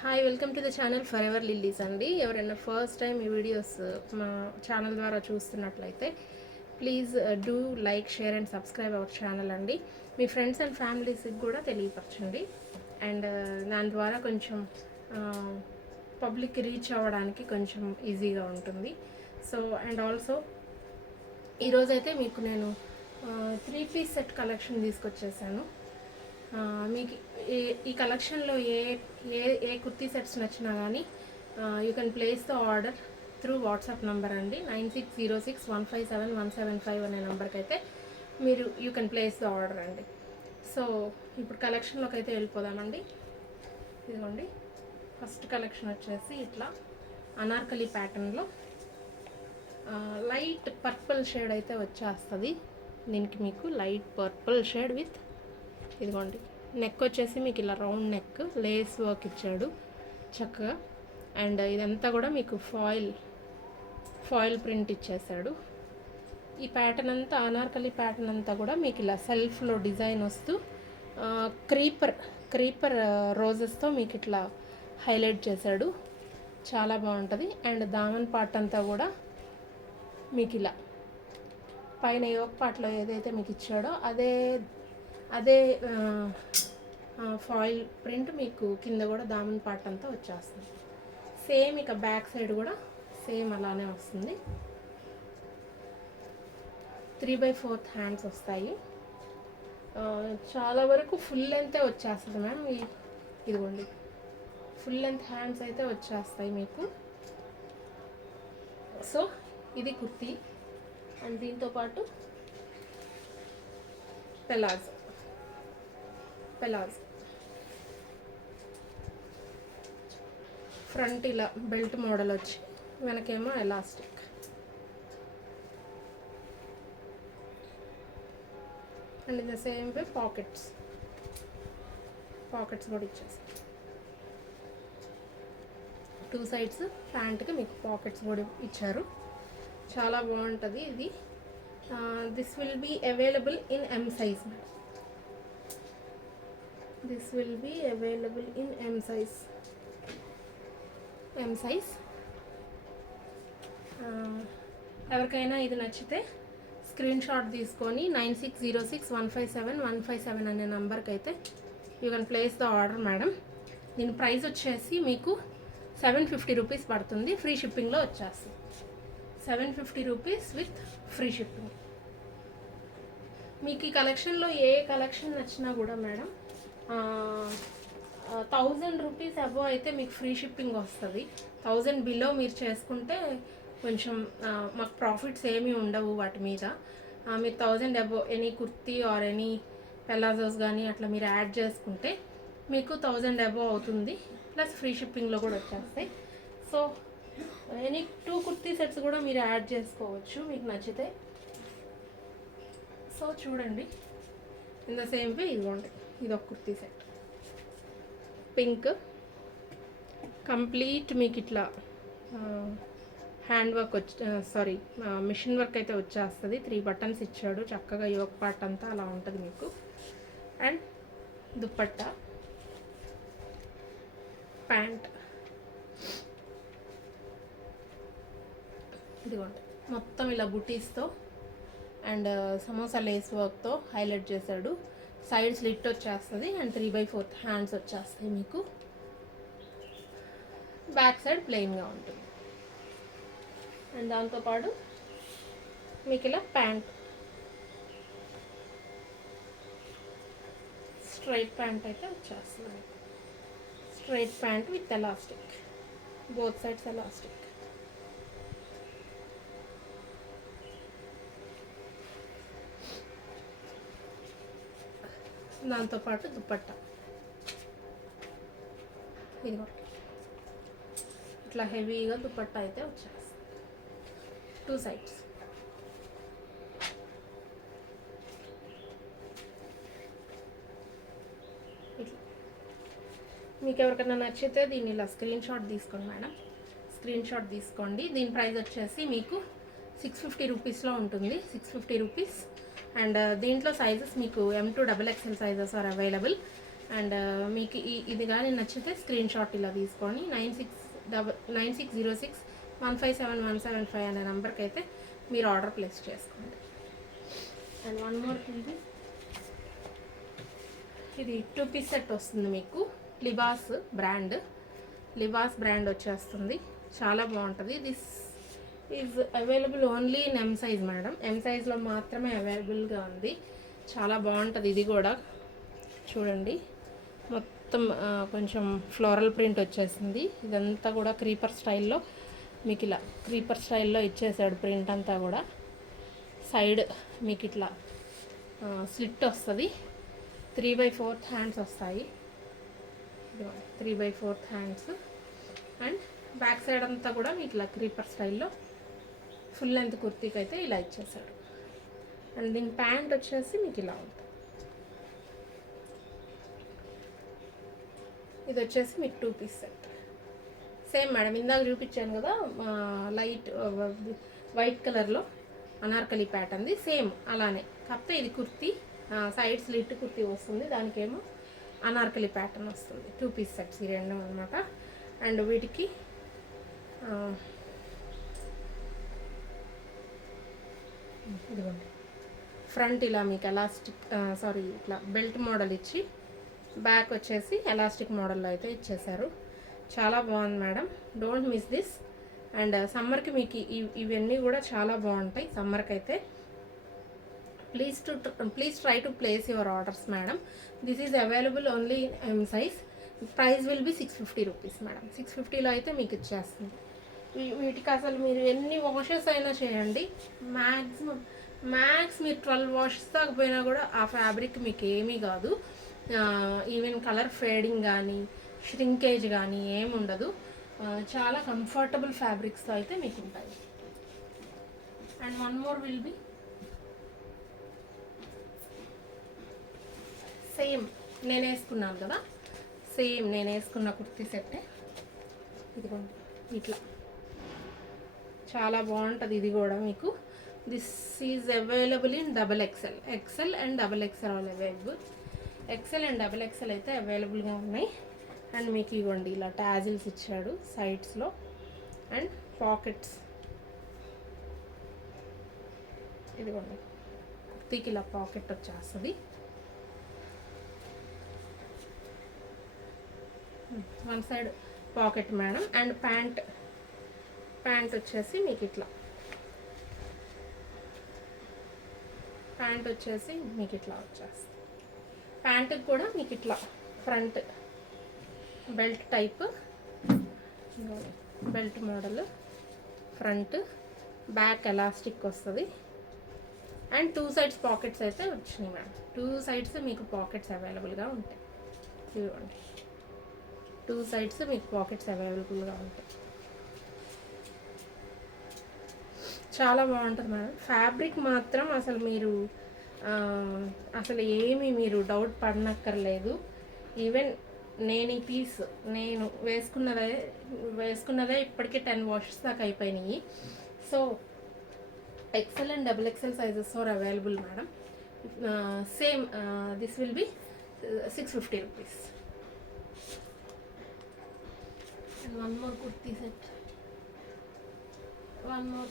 Hi, welcome to the channel for ever lilies అండి. ఎవరైనా first time ఈ videos మా ఛానల్ ద్వారా చూస్తున్నట్లయితే please do like, share and subscribe our channel అండి. మీ ఫ్రెండ్స్ అండ్ ఫ్యామిలీస్కి కూడా తెలియపరచండి. అండ్ దాని ద్వారా కొంచెం పబ్లిక్ రీచ్ అవ్వడానికి కొంచెం ఈజీగా ఉంటుంది. సో అండ్ ఆల్సో ఈరోజైతే మీకు నేను 3-piece సెట్ కలెక్షన్ తీసుకొచ్చేసాను. మీకు ఈ కలెక్షన్లో ఏ ఏ ఏ కుర్తీ సెట్స్ నచ్చినా కానీ you can place the order through WhatsApp number అండి. 9606157175 అనే నెంబర్కి అయితే మీరు you can place the order అండి. సో ఇప్పుడు కలెక్షన్లోకి అయితే వెళ్ళిపోదామండి. ఇదిగోండి, ఫస్ట్ కలెక్షన్ వచ్చేసి ఇట్లా అనార్కలి ప్యాటర్న్లో లైట్ పర్పుల్ షేడ్ అయితే వచ్చేస్తుంది. దీనికి మీకు లైట్ పర్పుల్ షేడ్ విత్ ఇదిగోండి నెక్ వచ్చేసి మీకు ఇలా రౌండ్ నెక్, లేస్ వర్క్ ఇచ్చాడు చక్కగా. అండ్ ఇదంతా కూడా మీకు ఫాయిల్ ప్రింట్ ఇచ్చేసాడు. ఈ ప్యాటర్న్ అంతా అనార్కలి ప్యాటర్న్ అంతా కూడా మీకు ఇలా సెల్ఫ్లో డిజైన్ వస్తూ క్రీపర్ రోజెస్తో మీకు ఇట్లా హైలైట్ చేశాడు. చాలా బాగుంటుంది. అండ్ దామన్ పార్ట్ అంతా కూడా మీకు ఇలా పైన యోక్ పార్ట్లో ఏదైతే మీకు ఇచ్చాడో అదే ఫాయిల్ ప్రింట్ మీకు కింద కూడా దామన్ పార్ట్ అంతా వచ్చేస్తుంది. సేమ్ ఇక బ్యాక్ సైడ్ కూడా సేమ్ అలానే వస్తుంది. 3/4 హ్యాండ్స్ వస్తాయి. చాలా వరకు ఫుల్ లెంతే వచ్చేస్తుంది మ్యామ్. ఇదిగోండి, ఫుల్ లెంత్ హ్యాండ్స్ అయితే వచ్చేస్తాయి మీకు. సో ఇది కుర్తీ. అండ్ దీంతోపాటు పెలాజో ఫ్రంట్ ఇలా బెల్ట్ మోడల్ వచ్చి వెనకేమో elastic. And in the same way pockets కూడా ఇచ్చేసి 2 సైడ్స్ ప్యాంట్కి మీకు పాకెట్స్ కూడా ఇచ్చారు. చాలా బాగుంటుంది ఇది. This will be available in M size. This will be available in M size. ఎవరికైనా ఇది నచ్చితే స్క్రీన్ షాట్ తీసుకొని 9606157157 అనే నెంబర్కి అయితే you can place the order madam. దీని ప్రైస్ వచ్చేసి మీకు 750 రూపీస్ పడుతుంది. ఫ్రీ షిప్పింగ్లో వచ్చేస్తుంది. 750 రూపీస్ విత్ ఫ్రీ షిప్పింగ్. మీకు ఈ కలెక్షన్లో ఏ కలెక్షన్ నచ్చినా కూడా మేడం 1000 రూపీస్ అబోవ్ అయితే మీకు ఫ్రీ షిప్పింగ్ వస్తుంది. 1000 బిలో మీరు చేసుకుంటే కొంచెం మాకు ప్రాఫిట్స్ ఏమీ ఉండవు వాటి మీద. మీరు 1000 above any kurti or any palazzos కానీ అట్లా మీరు యాడ్ చేసుకుంటే మీకు 1000 అబోవ్ అవుతుంది. ప్లస్ ఫ్రీ షిప్పింగ్లో కూడా వచ్చేస్తాయి. సో ఎనీ 2 కుర్తీ సెట్స్ కూడా మీరు యాడ్ చేసుకోవచ్చు మీకు నచ్చితే. సో చూడండి, ఇన్ ద సేమ్ వే ఇదిగోండి, ఇది ఒక కుర్తీ సెట్ పింక్ కంప్లీట్ మీకు ఇట్లా హ్యాండ్ వర్క్ మిషన్ వర్క్ అయితే వచ్చేస్తుంది. 3 బటన్స్ ఇచ్చాడు చక్కగా. యోక్ పార్ట్ అంతా అలా ఉంటుంది మీకు. అండ్ దుప్పట్టా, ప్యాంట్ ఇదిగోండి మొత్తం ఇలా బుటీస్తో అండ్ సమోసా లేస్ వర్క్తో హైలైట్ చేశాడు. సైడ్ స్లిట్ వచ్చేస్తుంది. అండ్ 3/4 హ్యాండ్స్ వచ్చేస్తాయి మీకు. బ్యాక్ సైడ్ ప్లెయిన్గా ఉంటుంది. అండ్ దాంతోపాటు మీకు ఇలా ప్యాంట్, స్ట్రైట్ ప్యాంట్ అయితే వచ్చేస్తుంది. Straight pant with elastic, both sides elastic. దాంతోపాటు దుపట్టా ఇదిగో ఇట్లా హెవీగా దుపట్టా అయితే వచ్చేస్తుంది. 2 సైడ్స్. ఇట్లా మీకు ఎవరికైనా నచ్చితే దీన్ని ఇలా స్క్రీన్ షాట్ తీసుకోండి మేడం. స్క్రీన్ షాట్ తీసుకోండి. దీని ప్రైస్ వచ్చేసి మీకు 650 రూపీస్లో ఉంటుంది. 650 రూపీస్. అండ్ దీంట్లో సైజెస్ మీకు M to XXL sizes are available. And మీకు ఇది కానీ నచ్చితే స్క్రీన్ షాట్ ఇలా తీసుకొని 9606157175 అనే నెంబర్కి అయితే మీరు ఆర్డర్ ప్లేస్ చేసుకోండి. అండ్ వన్ మోర్ ఇది 2 పీస్ సెట్ వస్తుంది మీకు. లిబాస్ బ్రాండ్ వచ్చేస్తుంది. చాలా బాగుంటుంది. This is available only in M size madam. M సైజ్లో మాత్రమే అవైలబుల్గా ఉంది. చాలా బాగుంటుంది. ఇది కూడా చూడండి, మొత్తం కొంచెం ఫ్లోరల్ ప్రింట్ వచ్చేసింది. ఇదంతా కూడా క్రీపర్ స్టైల్లో మీకు ఇలా క్రీపర్ స్టైల్లో ఇచ్చేసాడు ప్రింట్ అంతా కూడా. సైడ్ మీకు ఇట్లా స్లిట్ వస్తుంది. 3/4 హ్యాండ్స్ వస్తాయి. 3/4 హ్యాండ్స్. అండ్ బ్యాక్ సైడ్ అంతా కూడా మీకు ఇలా క్రీపర్ స్టైల్లో ఫుల్ లెంత్ కుర్తీకి అయితే ఇలా ఇచ్చేసాడు. అండ్ దీని ప్యాంట్ వచ్చేసి మీకు ఇలా ఉంటుంది. ఇది వచ్చేసి మీకు 2 పీస్ సెట్. సేమ్ మేడం, ఇందాక చూపించాను కదా లైట్ వైట్ కలర్లో అనార్కలి ప్యాటర్న్ది, సేమ్ అలానే. కాకపోతే ఇది కుర్తీ సైడ్ స్లిట్ కుర్తీ వస్తుంది, దానికేమో అనార్కలి ప్యాటర్న్ వస్తుంది. 2 పీస్ సెట్స్ ఈ రెండు అనమాట. అండ్ వీటికి ఇదిగోండి ఫ్రంట్ ఇలా మీకు ఎలాస్టిక్ ఇట్లా బెల్ట్ మోడల్ ఇచ్చి బ్యాక్ వచ్చేసి ఎలాస్టిక్ మోడల్లో అయితే ఇచ్చేసారు. చాలా బాగుంది madam, don't miss this. And సమ్మర్కి మీకు ఇవన్నీ కూడా చాలా బాగుంటాయి సమ్మర్కి అయితే. Please try to place your orders madam. This is available only M size. Price will be 650 rupees madam. 650లో అయితే మీకు ఇచ్చేస్తుంది. వీటికి అసలు మీరు ఎన్ని వాషెస్ అయినా చేయండి, మ్యాక్స్ మీరు 12 వాషెస్ దాకా పోయినా కూడా ఆ ఫ్యాబ్రిక్ మీకు ఏమీ కాదు. ఈవెన్ కలర్ ఫేడింగ్ కానీ ష్రింకేజ్ కానీ ఏమి ఉండదు. చాలా కంఫర్టబుల్ ఫ్యాబ్రిక్స్తో అయితే మీకు ఉంటాయి. And one more will be same నేను వేసుకున్నాను కదా, సేమ్ నేను వేసుకున్న కుర్తీ సెట్టే. ఇదిగోండి ఇట్లా చాలా బాగుంటుంది. ఇది కూడా మీకు this is available in XL and XXL available. XL and XXL అయితే అవైలబుల్గా ఉన్నాయి. అండ్ మీకు ఇవ్వండి ఇలా టాజిల్స్ ఇచ్చాడు సైడ్స్లో. అండ్ పాకెట్స్ ఇదిగోండి, కుర్తీకి ఇలా పాకెట్ వచ్చేస్తుంది. One side pocket madam. And pant వచ్చేసి మీకు ఇట్లా వచ్చేస్తుంది. ప్యాంటుకి కూడా మీకు ఇట్లా front belt type belt model, front back elastic వస్తుంది. అండ్ 2 సైడ్స్ పాకెట్స్ అయితే వచ్చినాయి మేడం. 2 సైడ్స్ మీకు పాకెట్స్ అవైలబుల్గా ఉంటాయి. ఇవ్వండి 2 సైడ్స్ మీకు పాకెట్స్ అవైలబుల్గా ఉంటాయి. చాలా బాగుంటుంది మేడం. ఫ్యాబ్రిక్ మాత్రం అసలు మీరు ఏమీ మీరు డౌట్ పడనక్కర్లేదు. ఈవెన్ నేను ఈ పీస్ నేను వేసుకున్నదే ఇప్పటికే 10 వాషెస్ దాకా అయిపోయినాయి. So XL and XXL sizes are available madam. Same this will be 650 rupees. And one more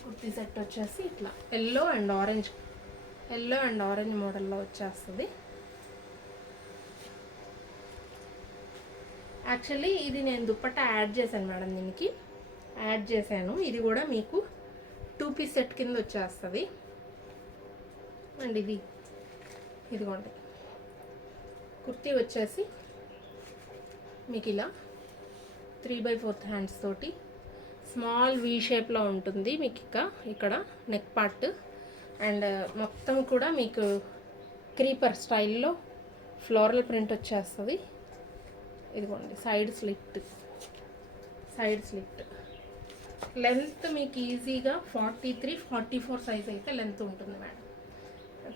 kurti set వచ్చేసి ఇట్లా ఎల్లో అండ్ ఆరెంజ్ మోడల్లో వచ్చేస్తుంది. యాక్చువల్లీ ఇది నేను దుప్పట్టా యాడ్ చేశాను మేడం, దీనికి యాడ్ చేశాను. ఇది కూడా మీకు 2 పీస్ సెట్ కింద వచ్చేస్తుంది. అండ్ ఇదిగోండి కుర్తీ వచ్చేసి మీకు ఇలా 3/4 హ్యాండ్స్ తోటి స్మాల్ వీ షేప్లో ఉంటుంది మీకు. ఇక్కడ నెక్ పార్ట్ అండ్ మొత్తం కూడా మీకు క్రీపర్ స్టైల్లో ఫ్లోరల్ ప్రింట్ వచ్చేస్తుంది. ఇదిగోండి సైడ్ స్లిట్ లెంత్ మీకు ఈజీగా 43-44 సైజ్ అయితే లెంత్ ఉంటుంది మేడం.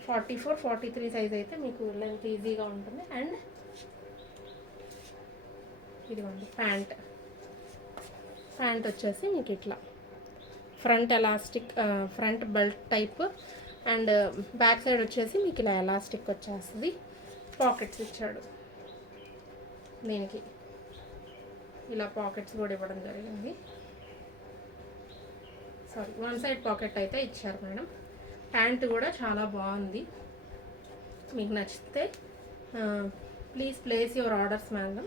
44-43 సైజ్ అయితే మీకు లెంత్ ఈజీగా ఉంటుంది. అండ్ ఇదిగోండి ప్యాంట్ వచ్చేసి మీకు ఇట్లా front elastic front belt type and back side వచ్చేసి మీకు ఇలా ఎలాస్టిక్ వచ్చేస్తుంది. పాకెట్స్ ఇచ్చాడు. దీనికి ఇలా పాకెట్స్ కూడా ఇవ్వడం జరిగింది. సారీ, వన్ సైడ్ పాకెట్ అయితే ఇచ్చారు మేడం. ప్యాంట్ కూడా చాలా బాగుంది. మీకు నచ్చితే please place your orders madam.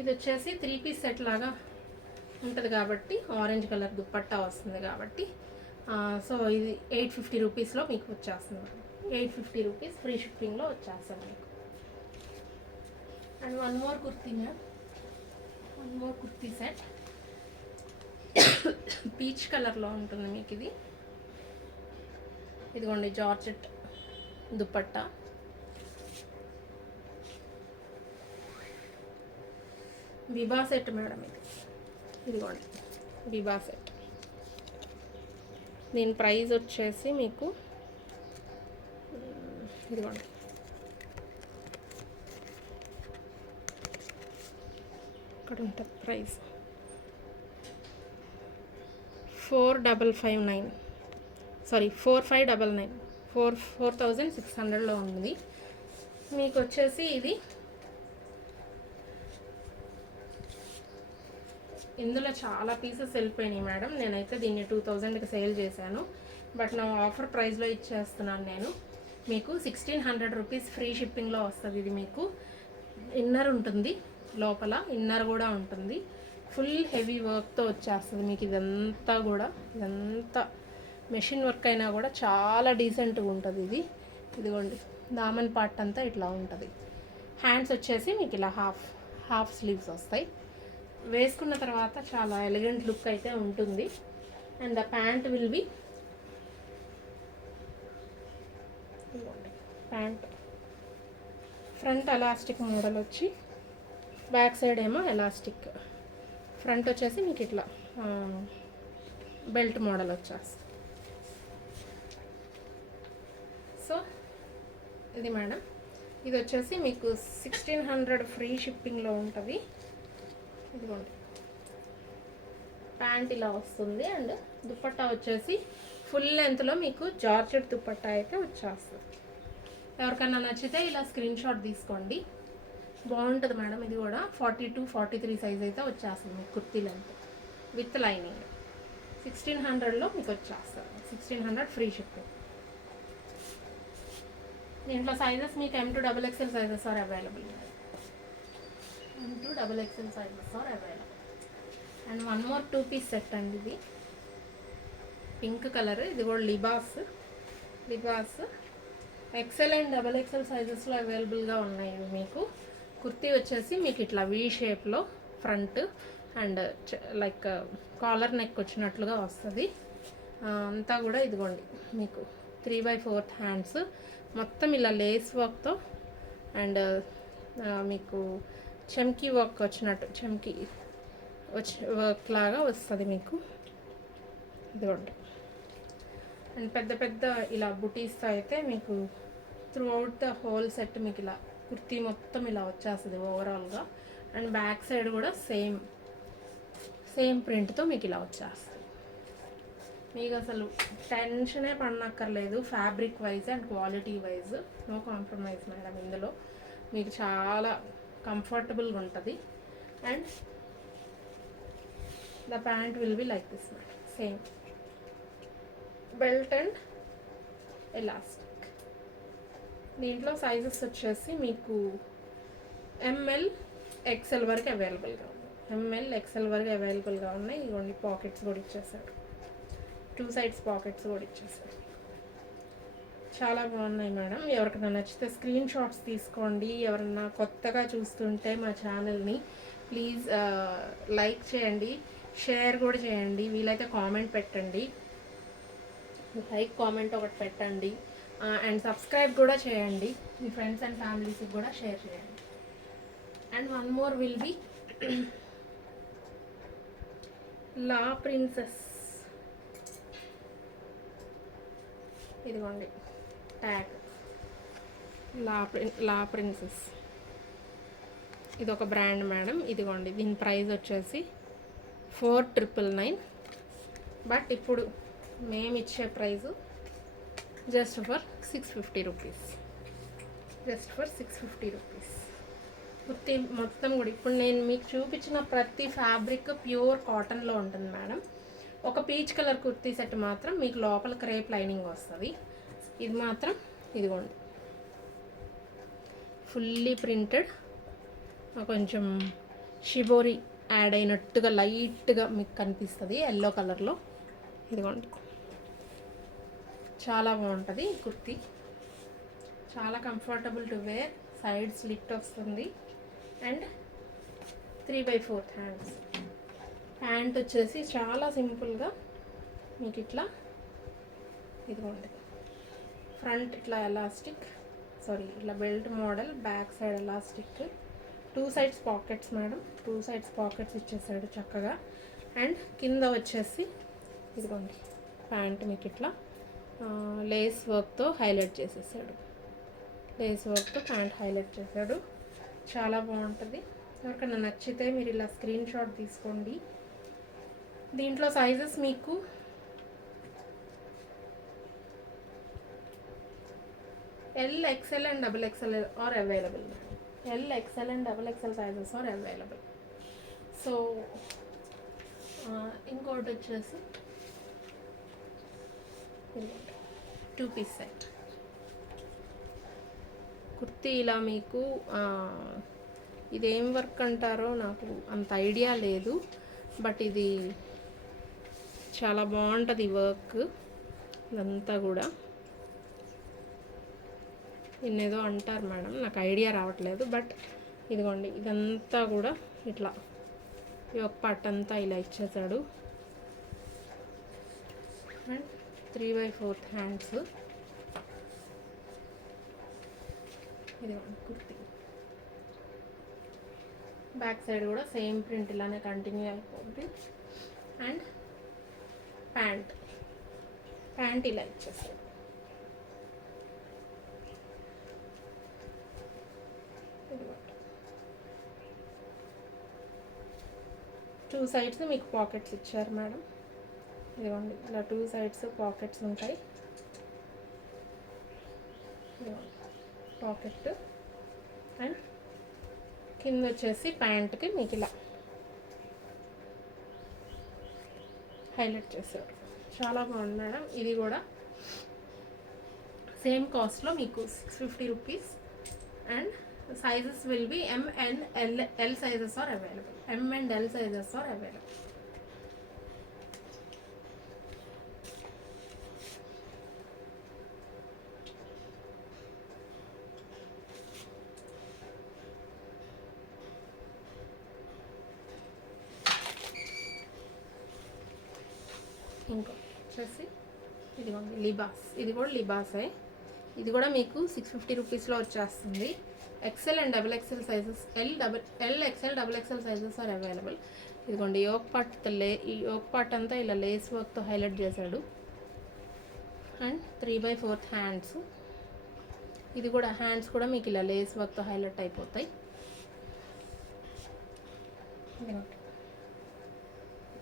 ఇది వచ్చేసి 3 పీస్ సెట్ లాగా ఉంటుంది కాబట్టి ఆరెంజ్ కలర్ దుప్పట్టా వస్తుంది కాబట్టి సో ఇది 850 రూపీస్లో మీకు వచ్చేస్తుంది. 850 రూపీస్ ఫ్రీ షిప్పింగ్లో వచ్చేస్తుంది మీకు. And one more kurti set peach కలర్లో ఉంటుంది మీకు. ఇదిగోండి జార్జెట్ దుప్పట్టా. విభా సెట్ మేడం ఇదిగోండి విభా సెట్. దీని ప్రైస్ వచ్చేసి మీకు ఇదిగోండి ఇక్కడ ఉంటుంది ప్రైస్ 4599 సారీ 4599 4600లో ఉంది మీకు. వచ్చేసి ఇది ఇందులో చాలా పీసెస్ వెళ్ళిపోయినాయి మేడం. నేనైతే దీన్ని 2000కి సేల్ చేశాను, బట్ నా ఆఫర్ ప్రైస్లో ఇచ్చేస్తున్నాను నేను మీకు. 1600 రూపీస్ ఫ్రీ షిప్పింగ్లో వస్తుంది. ఇది మీకు ఇన్నర్ ఉంటుంది, లోపల ఇన్నర్ కూడా ఉంటుంది. ఫుల్ హెవీ వర్క్తో వచ్చేస్తుంది మీకు. ఇదంతా మెషిన్ వర్క్ అయినా కూడా చాలా డీసెంట్గా ఉంటుంది. ఇదిగోండి దామన్ పార్ట్ అంతా ఇట్లా ఉంటుంది. హ్యాండ్స్ వచ్చేసి మీకు ఇలా హాఫ్ స్లీవ్స్ వస్తాయి. వేసుకున్న తర్వాత చాలా ఎలిగెంట్ లుక్ అయితే ఉంటుంది. And the pant will B pant front elastic model వచ్చి బ్యాక్ సైడ్ ఏమో ఎలాస్టిక్. ఫ్రంట్ వచ్చేసి మీకు ఇట్లా బెల్ట్ మోడల్ వచ్చేస్తుంది. సో ఇది మేడం, ఇది వచ్చేసి మీకు 1600 ఫ్రీ షిప్పింగ్లో ఉంటుంది. ఇదిగోండి ప్యాంట్ ఇలా వస్తుంది. అండ్ దుప్పట్టా వచ్చేసి ఫుల్ లెంత్లో మీకు జార్జెట్ దుప్పట్టా అయితే వచ్చేస్తుంది. ఎవరికైనా నచ్చితే ఇలా స్క్రీన్ షాట్ తీసుకోండి. బాగుంటుంది మేడం. ఇది కూడా 42-43 సైజ్ అయితే వచ్చేస్తుంది మీకు కుర్తీ లెంత్ విత్ లైనింగ్. 1600లో మీకు వచ్చేస్తుంది. 1600 ఫ్రీ షిప్పింగ్. దీంట్లో సైజెస్ మీకు M to XXL sizes are available. M to XXL sizes are available. And one more 2 piece set అండి. ఇది పింక్ కలర్. ఇది కూడా లిబాస్ XL అండ్ XXL సైజెస్లో అవైలబుల్గా ఉన్నాయి మీకు. కుర్తీ వచ్చేసి మీకు ఇట్లా వీ షేప్లో front and like collar neck వచ్చినట్లుగా వస్తుంది. అంతా కూడా ఇదిగోండి మీకు 3/4 హ్యాండ్స్ మొత్తం ఇలా లేస్ వర్క్తో అండ్ మీకు చెమ్కీ వర్క్ వచ్చినట్టు చెమ్కీ వర్క్ లాగా వస్తుంది మీకు. ఇదిగోండి అండ్ పెద్ద ఇలా బుటీస్తో అయితే మీకు throughout the whole set మీకు ఇలా కుర్తీ మొత్తం ఇలా వచ్చేస్తుంది ఓవరాల్గా. అండ్ బ్యాక్ సైడ్ కూడా సేమ్ ప్రింట్తో మీకు ఇలా వచ్చేస్తుంది. మీకు అసలు టెన్షనే పడనక్కర్లేదు. Fabric wise and quality wise no compromise madam. ఇందులో మీకు చాలా కంఫర్టబుల్గా ఉంటుంది. And the pant will be like this madam. Same belt and elastic. దీంట్లో సైజెస్ వచ్చేసి మీకు ML XL వరకు అవైలబుల్గా ఉన్నాయి. ML XL వరకు అవైలబుల్గా ఉన్నాయి. ఇవన్నీ పాకెట్స్ కూడా ఇచ్చేసాడు. 2 సైడ్స్ పాకెట్స్ కూడా ఇచ్చేసాడు. చాలా బాగున్నాయి మేడం. ఎవరికైనా నచ్చితే స్క్రీన్ షాట్స్ తీసుకోండి. ఎవరన్నా కొత్తగా చూస్తుంటే మా ఛానల్ని ప్లీజ్ లైక్ చేయండి, షేర్ కూడా చేయండి. వీలైతే కామెంట్ పెట్టండి. లైక్ కామెంట్ ఒకటి పెట్టండి. అండ్ సబ్స్క్రైబ్ కూడా చేయండి. మీ ఫ్రెండ్స్ అండ్ ఫ్యామిలీస్కి కూడా షేర్ చేయండి. And one more will be law princess. ఇదిగోండి ట్యాగ్ లా ప్రిన్సెస్. ఇది ఒక బ్రాండ్ మేడం. ఇదిగోండి దీని ప్రైస్ వచ్చేసి 4999. బట్ ఇప్పుడు మేము ఇచ్చే price just for 650 rupees. Just for 650 rupees. Kurti మొత్తం కూడా ఇప్పుడు నేను మీకు చూపించిన ప్రతి ఫ్యాబ్రిక్ ప్యూర్ కాటన్లో ఉంటుంది మేడం. ఒక పీచ్ కలర్ కుర్తీ సెట్ మాత్రం మీకు లోపల క్రేప్ లైనింగ్ వస్తుంది. ఇది మాత్రం ఇదిగోండి ఫుల్లీ ప్రింటెడ్, కొంచెం షిబోరి యాడ్ అయినట్టుగా లైట్గా మీకు కనిపిస్తుంది ఎల్లో కలర్లో. ఇదిగోండి చాలా బాగుంటుంది ఈ కుర్తీ, చాలా comfortable to wear. Side slit వస్తుంది అండ్ 3/4 హ్యాండ్స్. హ్యాండ్ వచ్చేసి చాలా సింపుల్గా మీకు ఇట్లా ఇదిగోండి ఫ్రంట్ ఇట్లా ఎలాస్టిక్, ఇట్లా belt model, back side elastic, 2 sides pockets madam. 2 sides pockets ఇచ్చేసాడు చక్కగా. అండ్ కింద వచ్చేసి ఇదిగోండి ప్యాంట్ మీకు ఇట్లా లేస్ వర్క్తో హైలైట్ చేసేసాడు. లేస్ వర్క్తో ప్యాంట్ హైలైట్ చేశాడు. చాలా బాగుంటుంది. ఎవరికైనా నచ్చితే మీరు ఇలా స్క్రీన్ షాట్ తీసుకోండి. దీంట్లో సైజెస్ మీకు L, XL and XXL are available. L, XL and XXL sizes are available. So ఇంకోటి వచ్చేసి 2 పీస్ సెట్ కుర్తీ. ఇలా మీకు ఇదేం వర్క్ అంటారో నాకు అంత ఐడియా లేదు, బట్ ఇది చాలా బాగుంటుంది వర్క్. ఇదంతా కూడా ఇన్నేదో అంటారు మేడం, నాకు ఐడియా రావట్లేదు. బట్ ఇదిగోండి ఇదంతా కూడా ఇట్లా ఈ ఒక పార్ట్ అంతా ఇలా ఇచ్చేసాడు. And 3/4 hands. ఇదిగోండి కుర్తీ బ్యాక్ సైడ్ కూడా సేమ్ ప్రింట్ ఇలానే కంటిన్యూ అయిపోతుంది. అండ్ ప్యాంట్ ఇలా ఇచ్చేసాడు. టూ సైడ్స్ మీకు పాకెట్స్ ఇచ్చారు మేడం. ఇదిగోండి ఇలా 2 సైడ్స్ పాకెట్స్ ఉంటాయి. పాకెట్ అండ్ కింద వచ్చేసి ప్యాంట్కి మీకు ఇలా హైలైట్ చేశారు. చాలా బాగుంది మేడం. ఇది కూడా సేమ్ కాస్ట్లో మీకు 650 rupees. And sizes will be M and L sizes are available. M and L sizes are available. ఇంకో వచ్చేసి ఇదిగోండి లిబాస్. ఇది కూడా లిబాసే. ఇది కూడా మీకు 650 రూపీస్లో వచ్చేస్తుంది. XL and XXL sizes L, XL, XXL sizes are available. ఇదిగోండి యోక్ పార్ట్ అంతా ఇలా లేస్ వర్క్తో హైలైట్ చేశాడు. And 3/4 hands. ఇది కూడా హ్యాండ్స్ కూడా మీకు ఇలా లేస్ వర్క్తో హైలైట్ అయిపోతాయి.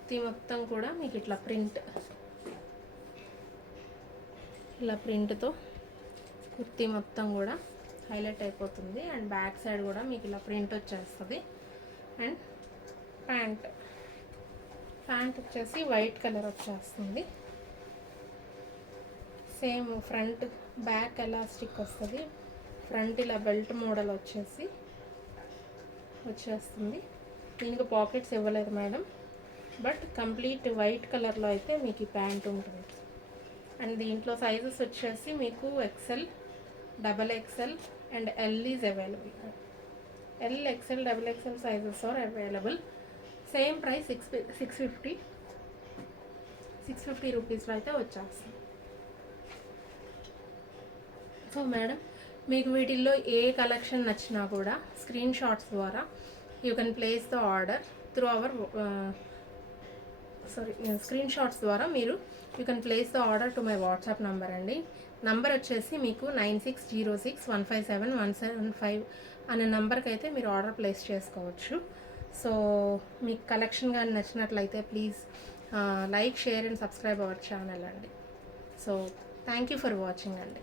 ఇది మొత్తం కూడా మీకు ఇట్లా ప్రింట్తో కుర్తీ మొత్తం కూడా హైలైట్ అయిపోతుంది. అండ్ బ్యాక్ సైడ్ కూడా మీకు ఇలా ప్రింట్ వచ్చేస్తుంది. అండ్ ప్యాంట్ వచ్చేసి వైట్ కలర్ వచ్చేస్తుంది. సేమ్ ఫ్రంట్ బ్యాక్ ఎలాస్టిక్ వస్తుంది. ఫ్రంట్ ఇలా బెల్ట్ మోడల్ వచ్చేస్తుంది. దీనికి పాకెట్స్ ఇవ్వలేదు మేడం, బట్ కంప్లీట్ వైట్ కలర్లో అయితే మీకు ఈ ప్యాంట్ ఉంటుంది. అండ్ దీంట్లో సైజెస్ వచ్చేసి మీకు XL, XXL and L is available. L, XL, XXL sizes are available. Same price 650 రూపీస్లో అయితే వచ్చేస్తుంది. సో మేడం మీకు వీటిల్లో ఏ కలెక్షన్ నచ్చినా కూడా స్క్రీన్ షాట్స్ ద్వారా you can place the order through our screen shots ద్వారా you can place the order to my WhatsApp number అండి. నంబర్ వచ్చేసి మీకు 9606157175 అనే నెంబర్కి అయితే మీరు ఆర్డర్ ప్లేస్ చేసుకోవచ్చు. సో మీకు కలెక్షన్ కానీ నచ్చినట్లయితే please like, share and subscribe our channel అండి. So thank you for watching అండి.